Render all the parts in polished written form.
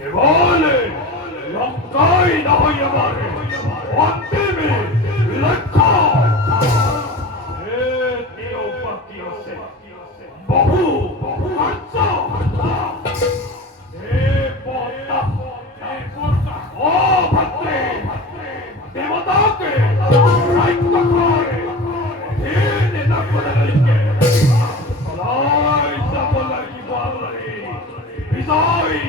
Che vuole? Lo coi! না হইয়া মারে অন্তিমে লক্ষ্য এ দিও বাকি আছে বহু আচ্ছ এ পদ্মা ও ভাত্রে দেবতাকে রাইক্য করে ধীরে না করে লিখে লাই যাব লাগি বলরে বিজয়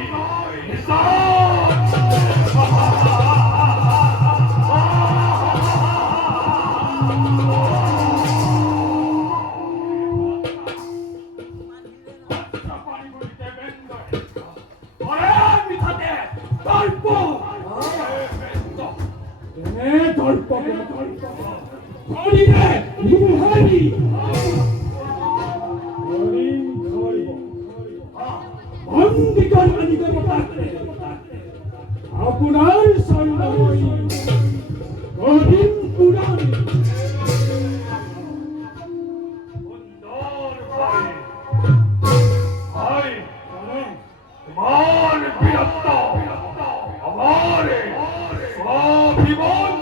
আপনার সন্ন্যাসী কঠিন পুরাণী সুন্দর ভাই তোমার বীরত্ব আমার স্বাভিমান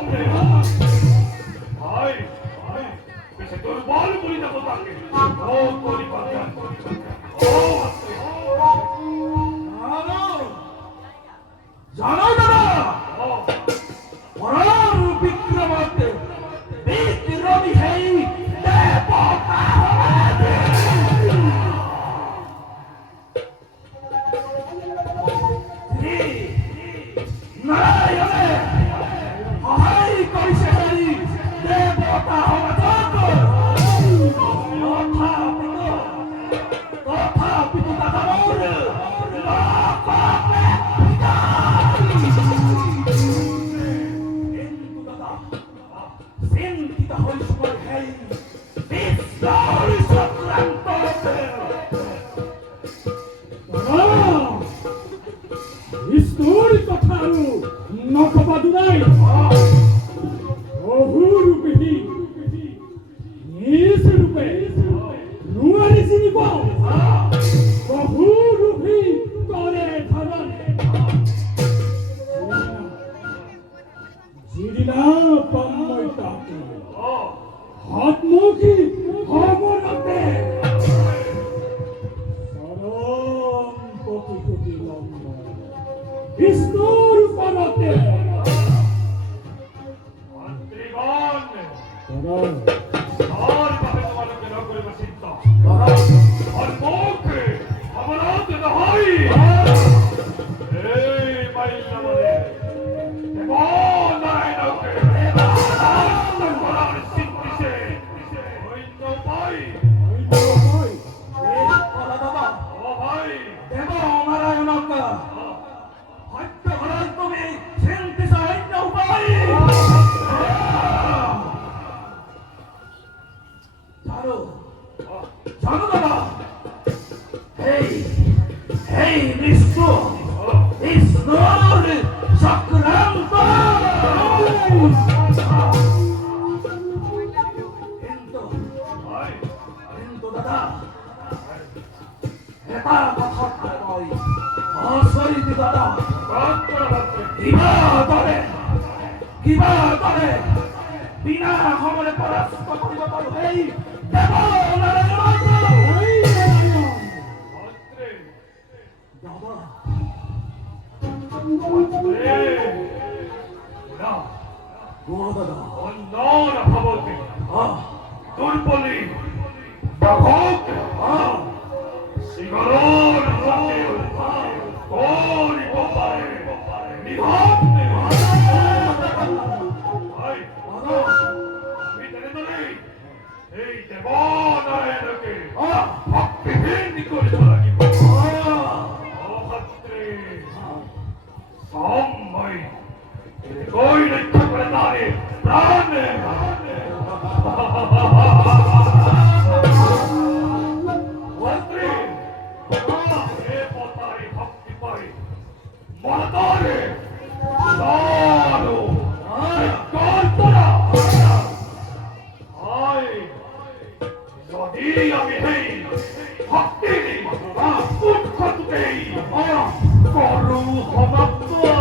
ভাই বেশি দুর্বল বলি না তাকে ও করি ও জানো দাদা পরার বিক্রমাতে বিক্রমী হেই দেবতা নারায়ণে সহায় কৰিছে হেৰি দেৱতা তথাপিতো দাদা মোৰ চিন্তিত হৈছো মই হেই বিশ্বৰ চক্ৰান্ত বিষ্ণুৰ কথা আৰু নকবা দুনাই বহুৰূপী নিজ ৰূপে নোৱাৰি চিনিব বহুৰূপী কৰে ধৰণ যিদিনা পাম মই তাকে হাতমুখী খবৰতে চৰম কোটি কোটি লম্ব বিষ্ণুৰ পৰতে মন্ত্রীগণ চৰম আর ভাবে তোমাদেরকে না করিব চিন্তা আর মুখে অবরোধ নহয় এই মাইল বলে দেব নারায়ণকে করার চিন্তিছে অন্য ভাই ও ভাই দেব নারায়ণক হত্যা করার তুমি চিন্তিছ অন্য উপায় জানো দাদা হেই বিষ্ণুর চক্রান্ত কিন্তু দাদা এটা কথা নয় অসরিত দাদা কিবা দৰে বিনা সমৰে পৰাস্ত কৰিব পাৰো এই দেৱ দুর্বলী বাহক সিগরর কোরি কোপারে নিহত আমি জানি তো নেই এই দেব নারায়ণকে ভক্তিহীন করে লাগিব অভদ্রে সম্ময় কই রক্ষা করে তারে প্রাণে মন্ত্রী এ পতারে ভক্তি পাই মনতারে সারো কল্পনা আয় যদি আমি হেই ভক্তি উৎখত দেই করু হমাত্মা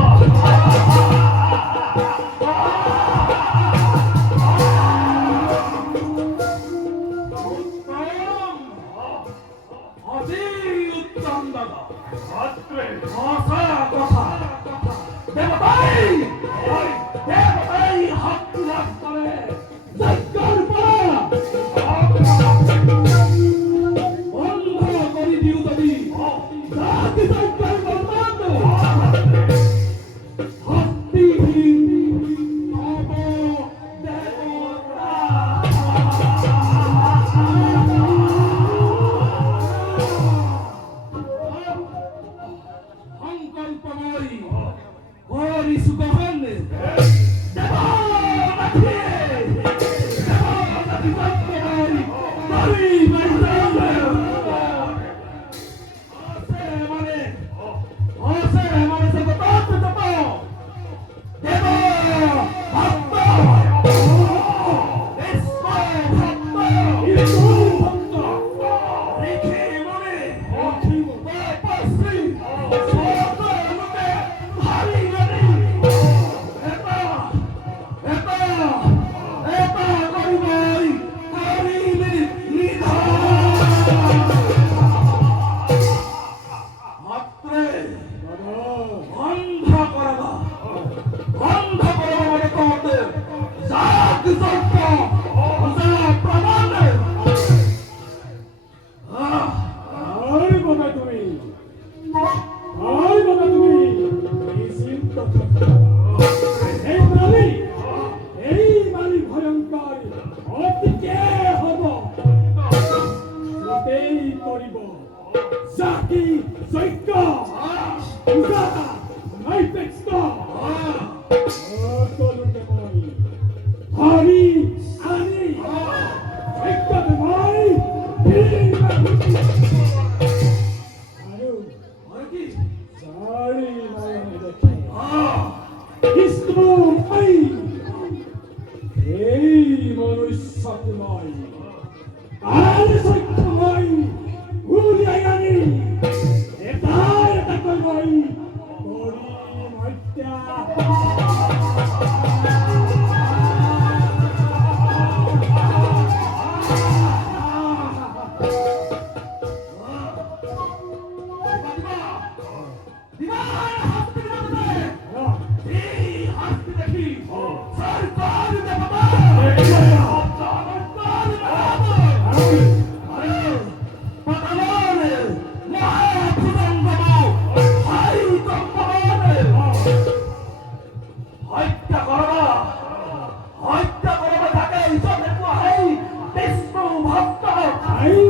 Za Gzonko! Za Pramane! Ay bana তুমি নিশ্চিন্ত থাকো। এই মালি ভয়ঙ্কর অতিকে হব সতেই করিব জাতি যজ্ঞ উজাতা নৈপেক্ষ অতলুকে মই হরি আনি যজ্ঞতে মই আৰু চাৰি নয়নে দেখে বিষ্ণু মই এই মনুষ্যটো মই আৰু সত্য মই উলিয়াই আনি এটাকৈ মই কৰিম হত্যা Hey!